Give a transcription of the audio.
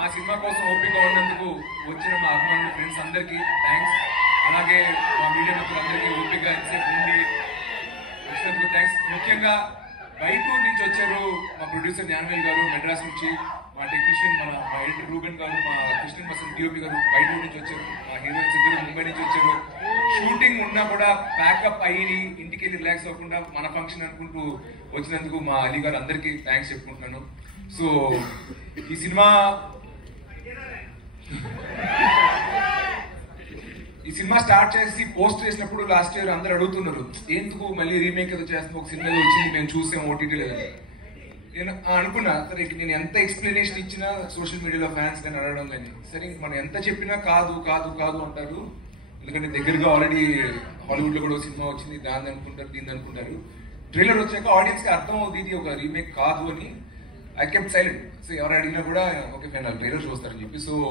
మా సినిమా కోసం ఓపిక ఉన్నందుకు వచ్చిన మా అభిమానులు ఫ్రెండ్స్ అందరికీ థ్యాంక్స్. అలాగే మా మీడియా మిత్రులందరికీ ఓపిక ఎంతసేపు ఉండి వచ్చినందుకు థ్యాంక్స్. ముఖ్యంగా బయటూరు నుంచి వచ్చారు మా ప్రొడ్యూసర్ జ్ఞానవేల్ గారు, మెడ్రాస్ నుంచి మా టెక్నీషియన్ మా ఎడిటర్ రూబెన్ గారు, మా కృష్ణన్ బసన్ డిఓపి గారు బయటూరు నుంచి వచ్చారు. మా హీరోయిన్స్ ఇద్దరు ముంబై నుంచి వచ్చారు. షూటింగ్ ఉన్నా కూడా ప్యాకప్ అయ్యి ఇంటికి వెళ్ళి రిలాక్స్ అవ్వకుండా మన ఫంక్షన్ అనుకుంటూ వచ్చినందుకు మా అలీ గారు అందరికీ థ్యాంక్స్ చెప్పుకుంటున్నాను. సో ఈ సినిమా స్టార్ట్ చేసి పోస్ట్ చేసినప్పుడు లాస్ట్ ఇయర్ అందరు అడుగుతున్నారు, ఎందుకు మళ్ళీ రీమేక్ ఏదో చేస్తున్నాం, ఒక సినిమా వచ్చింది మేము చూసాం ఓటీటీలో. నేను అనుకున్నా సరే నేను ఎంత ఎక్స్ప్లెనేషన్ ఇచ్చినా సోషల్ మీడియాలో ఫ్యాన్స్ కానీ అడగడం కానీ సరే మనం ఎంత చెప్పినా కాదు కాదు కాదు అంటారు. ఎందుకంటే దగ్గరగా ఆల్రెడీ హాలీవుడ్ లో కూడా సినిమా వచ్చింది, దాన్ని అనుకుంటారు దీన్ని అనుకుంటారు. ట్రైలర్ వచ్చాక ఆడియన్స్ కి అర్థం అవుతుంది ఇది ఒక రీమేక్ కాదు అని. I kept silent. సో ఎవరు అడిగినా కూడా ఓకే ఫైనల్ ట్రైలర్ చూస్తారని చెప్పి. సో